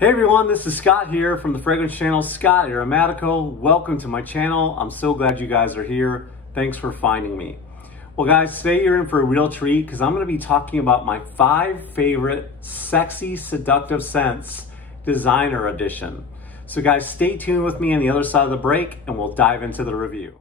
Hey everyone, this is Scott here from the fragrance channel, Scott Aromatico. Welcome to my channel. I'm so glad you guys are here. Thanks for finding me. Well guys, today you're in for a real treat because I'm going to be talking about my 5 favorite sexy, seductive scents, designer edition. So guys, stay tuned with me on the other side of the break and we'll dive into the review.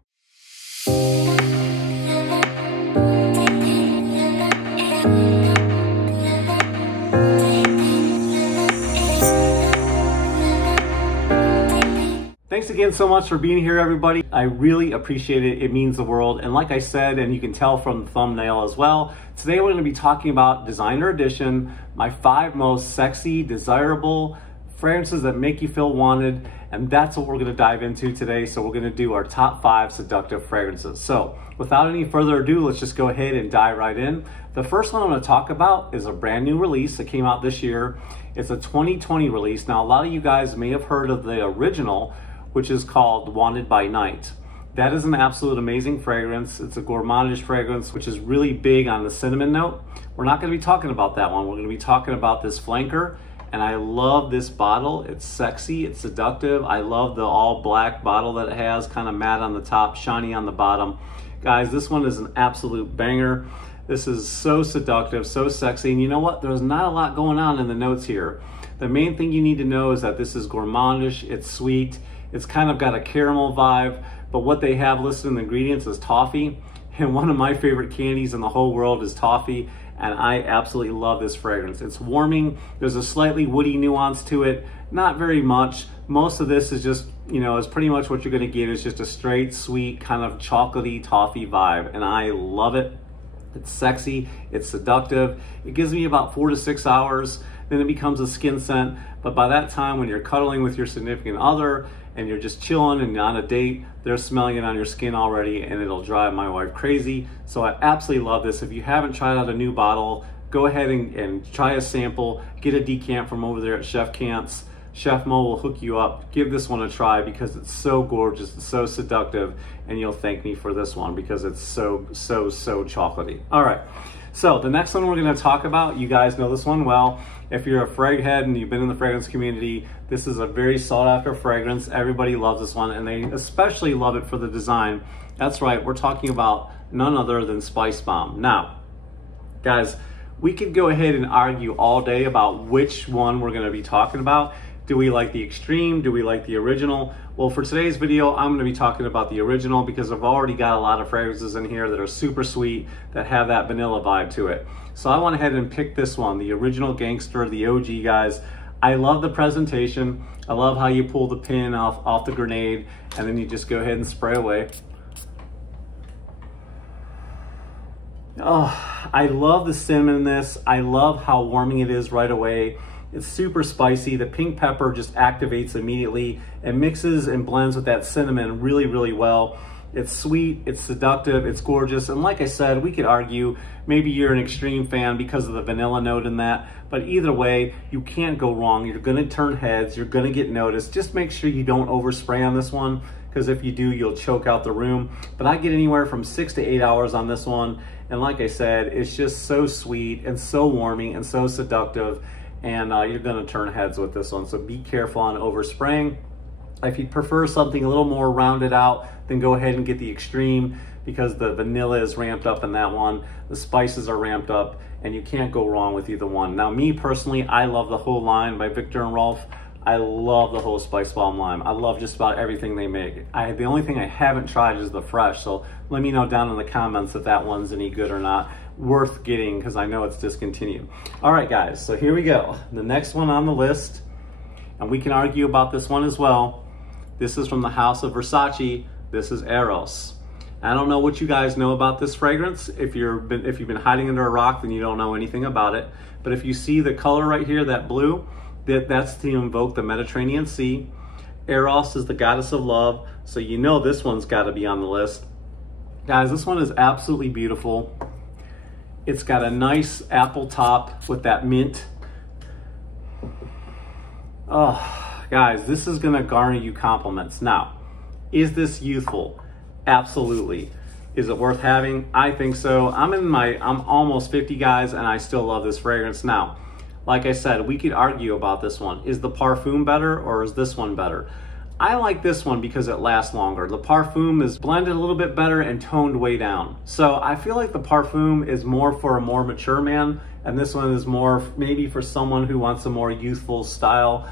Thanks again so much for being here, everybody. I really appreciate it. It means the world. And like I said, and you can tell from the thumbnail as well, today we're going to be talking about Designer Edition, my 5 most sexy, desirable fragrances that make you feel wanted. And that's what we're going to dive into today. So we're going to do our top 5 seductive fragrances. So without any further ado, let's just go ahead and dive right in. The first one I'm going to talk about is a brand new release that came out this year. It's a 2020 release. Now, a lot of you guys may have heard of the original, which is called Wanted by Night. That is an absolute amazing fragrance. It's a gourmandish fragrance, which is really big on the cinnamon note. We're not going to be talking about that one. We're going to be talking about this flanker. And I love this bottle. It's sexy, it's seductive. I love the all black bottle that it has, kind of matte on the top, shiny on the bottom. Guys, this one is an absolute banger. This is so seductive, so sexy. And you know what? There's not a lot going on in the notes here. The main thing you need to know is that this is gourmandish, it's sweet, it's kind of got a caramel vibe, but what they have listed in the ingredients is toffee. And one of my favorite candies in the whole world is toffee. And I absolutely love this fragrance. It's warming. There's a slightly woody nuance to it. Not very much. Most of this is just, you know, is pretty much what you're gonna get. It's just a straight, sweet, kind of chocolatey toffee vibe. And I love it. It's sexy, it's seductive. It gives me about 4 to 6 hours. Then it becomes a skin scent. But by that time, when you're cuddling with your significant other and you're just chilling and on a date, they're smelling it on your skin already and it'll drive my wife crazy. So I absolutely love this. If you haven't tried out a new bottle, go ahead and try a sample. Get a decant from over there at Chef Cant's. Chef Mo will hook you up. Give this one a try because it's so gorgeous, it's so seductive, and you'll thank me for this one because it's so chocolatey. All right, so the next one we're gonna talk about, you guys know this one well. If you're a frag head and you've been in the fragrance community, this is a very sought after fragrance. Everybody loves this one and they especially love it for the design. That's right, we're talking about none other than Spice Bomb. Now, guys, we could go ahead and argue all day about which one we're gonna be talking about. Do we like the extreme? Do we like the original? Well, for today's video, I'm gonna be talking about the original because I've already got a lot of fragrances in here that are super sweet, that have that vanilla vibe to it. So I went ahead and picked this one, the original gangster, the OG, guys. I love the presentation. I love how you pull the pin off the grenade and then you just go ahead and spray away. Oh, I love the cinnamon in this. I love how warming it is right away. It's super spicy. The pink pepper just activates immediately and mixes and blends with that cinnamon really well. It's sweet, it's seductive, it's gorgeous. And like I said, we could argue maybe you're an extreme fan because of the vanilla note in that, but either way, you can't go wrong. You're gonna turn heads, you're gonna get noticed. Just make sure you don't overspray on this one because if you do, you'll choke out the room. But I get anywhere from 6 to 8 hours on this one. And like I said, it's just so sweet and so warming and so seductive. And you're gonna turn heads with this one. So be careful on overspraying. If you prefer something a little more rounded out, then go ahead and get the extreme because the vanilla is ramped up in that one. The spices are ramped up and you can't go wrong with either one. Now, me personally, I love the whole line by Viktor and Rolf. I love the whole Spice Bomb line. I love just about everything they make. The only thing I haven't tried is the Fraiche. So let me know down in the comments if that one's any good or not. Worth getting because I know it's discontinued. All right, guys, so here we go. The next one on the list, and we can argue about this one as well. This is from the house of Versace. This is Eros. I don't know what you guys know about this fragrance. If you've been hiding under a rock, then you don't know anything about it. But if you see the color right here, that blue, that's to invoke the Mediterranean Sea. Eros is the goddess of love, so you know this one's got to be on the list. Guys, this one is absolutely beautiful. It's got a nice apple top with that mint. Oh. Guys, this is gonna garner you compliments. Now, is this youthful? Absolutely. Is it worth having? I think so. I'm almost 50, guys, and I still love this fragrance. Now, Like I said, we could argue about this one. Is the Perfume better or is this one better? I like this one because it lasts longer. The Perfume is blended a little bit better and toned way down. So I feel like the Perfume is more for a more mature man, and this one is more maybe for someone who wants a more youthful style,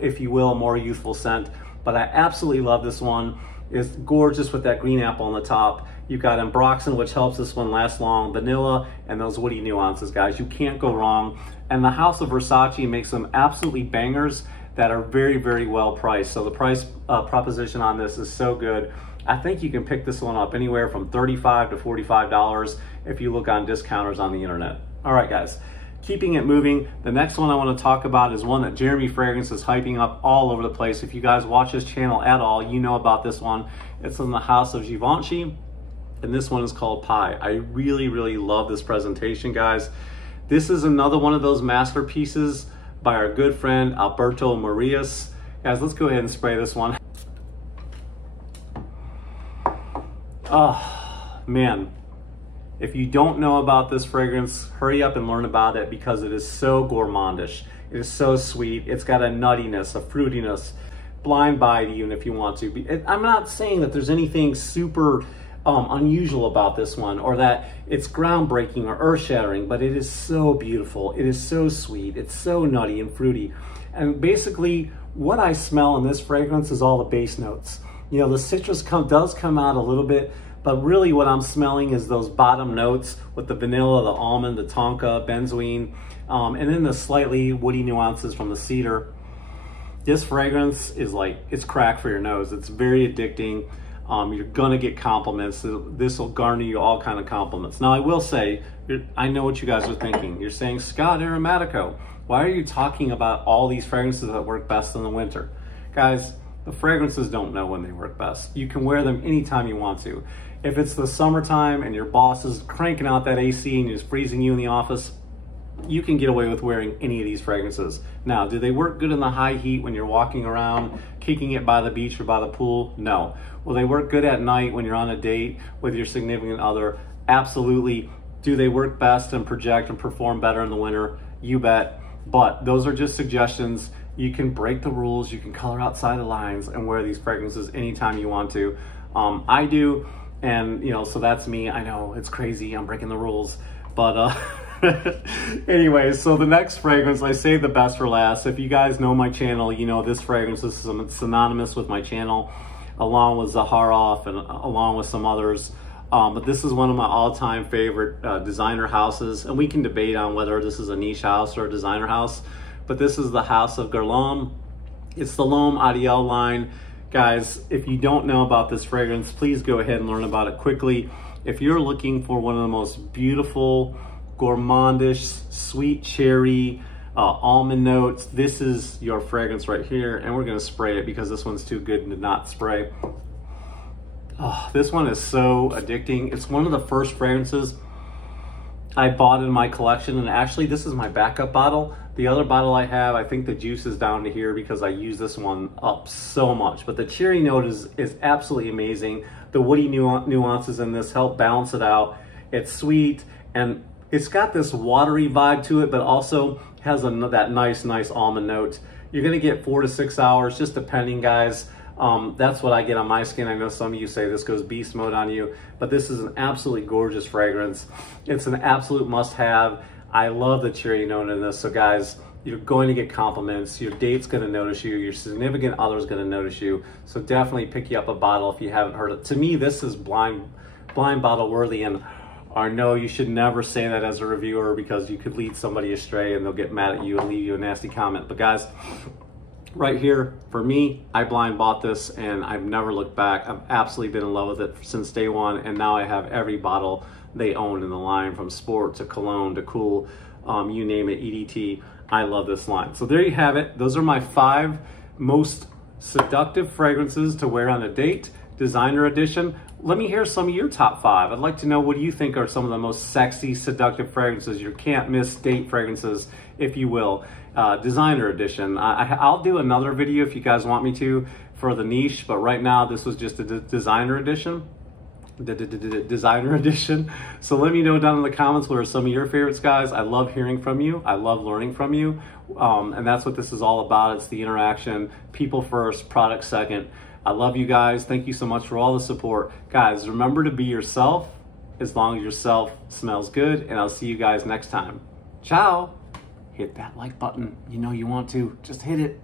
if you will, a more youthful scent. But I absolutely love this one. It's gorgeous with that green apple on the top. You've got ambroxan, which helps this one last long, vanilla, and those woody nuances, guys. You can't go wrong. And the House of Versace makes some absolutely bangers that are very, very well priced. So the price proposition on this is so good. I think you can pick this one up anywhere from $35 to $45 if you look on discounters on the internet. All right, guys, keeping it moving. The next one I want to talk about is one that Jeremy Fragrance is hyping up all over the place. If you guys watch his channel at all, you know about this one. It's in the house of Givenchy, and this one is called Pie. I really, really love this presentation, guys. This is another one of those masterpieces by our good friend Alberto Marias. Guys, let's go ahead and spray this one. Oh man, if you don't know about this fragrance, hurry up and learn about it because it is so gourmandish. It is so sweet. It's got a nuttiness, a fruitiness, blind buy it even if you want to. I'm not saying that there's anything super unusual about this one or that it's groundbreaking or earth-shattering, but it is so beautiful. It is so sweet. It's so nutty and fruity. And basically what I smell in this fragrance is all the base notes. You know, the citrus does come out a little bit, but really what I'm smelling is those bottom notes with the vanilla, the almond, the tonka, benzoin, and then the slightly woody nuances from the cedar. This fragrance is like, it's crack for your nose. It's very addicting. You're gonna get compliments. This will garner you all kind of compliments. Now I will say, I know what you guys are thinking. You're saying, Scott, Aromatico, why are you talking about all these fragrances that work best in the winter? Guys, the fragrances don't know when they work best. You can wear them anytime you want to. If it's the summertime and your boss is cranking out that AC and is freezing you in the office, you can get away with wearing any of these fragrances. Now, do they work good in the high heat when you're walking around, kicking it by the beach or by the pool? No. Will they work good at night when you're on a date with your significant other? Absolutely. Do they work best and project and perform better in the winter? You bet. But those are just suggestions. You can break the rules. You can color outside the lines and wear these fragrances anytime you want to. I do, and you know, so that's me. I know it's crazy. I'm breaking the rules, but anyway, so the next fragrance, I saved the best for last. If you guys know my channel, you know this fragrance is synonymous with my channel, along with Zaharoff and along with some others. But this is one of my all-time favorite designer houses, and we can debate on whether this is a niche house or a designer house, but this is the house of Guerlain. It's the LHomme Ariel line. Guys, if you don't know about this fragrance, please go ahead and learn about it quickly. If you're looking for one of the most beautiful, gourmandish, sweet cherry, almond notes, this is your fragrance right here, and we're gonna spray it because this one's too good to not spray. Oh, this one is so addicting. It's one of the first fragrances I bought in my collection, and actually this is my backup bottle. The other bottle I have, I think the juice is down to here because I use this one up so much, but the cherry note is absolutely amazing. The woody nuances in this help balance it out. It's sweet, and it's got this watery vibe to it, but also has that nice almond note. You're gonna get 4 to 6 hours, just depending, guys. That's what I get on my skin. I know some of you say this goes beast mode on you, but this is an absolutely gorgeous fragrance. It's an absolute must-have. I love the cherry note in this. So guys, you're going to get compliments. Your date's gonna notice you. Your significant other's gonna notice you. So definitely pick you up a bottle if you haven't heard it. To me, this is blind bottle worthy, and I know you should never say that as a reviewer because you could lead somebody astray and they'll get mad at you and leave you a nasty comment. But guys, right here, for me, I blind bought this and I've never looked back. I've absolutely been in love with it since day one, and now I have every bottle they own in the line, from sport to cologne to cool, you name it, EDT. I love this line. So there you have it. Those are my 5 most seductive fragrances to wear on a date, designer edition. Let me hear some of your top 5. I'd like to know, what do you think are some of the most sexy, seductive fragrances, your can't miss date fragrances, if you will. Designer edition. I'll do another video if you guys want me to for the niche, but right now this was just a designer edition. designer edition. So let me know down in the comments what are some of your favorites, guys. I love hearing from you. I love learning from you. And that's what this is all about. It's the interaction. People first, product second. I love you guys. Thank you so much for all the support. Guys, remember to be yourself as long as yourself smells good. And I'll see you guys next time. Ciao. Hit that like button. You know you want to. Just hit it.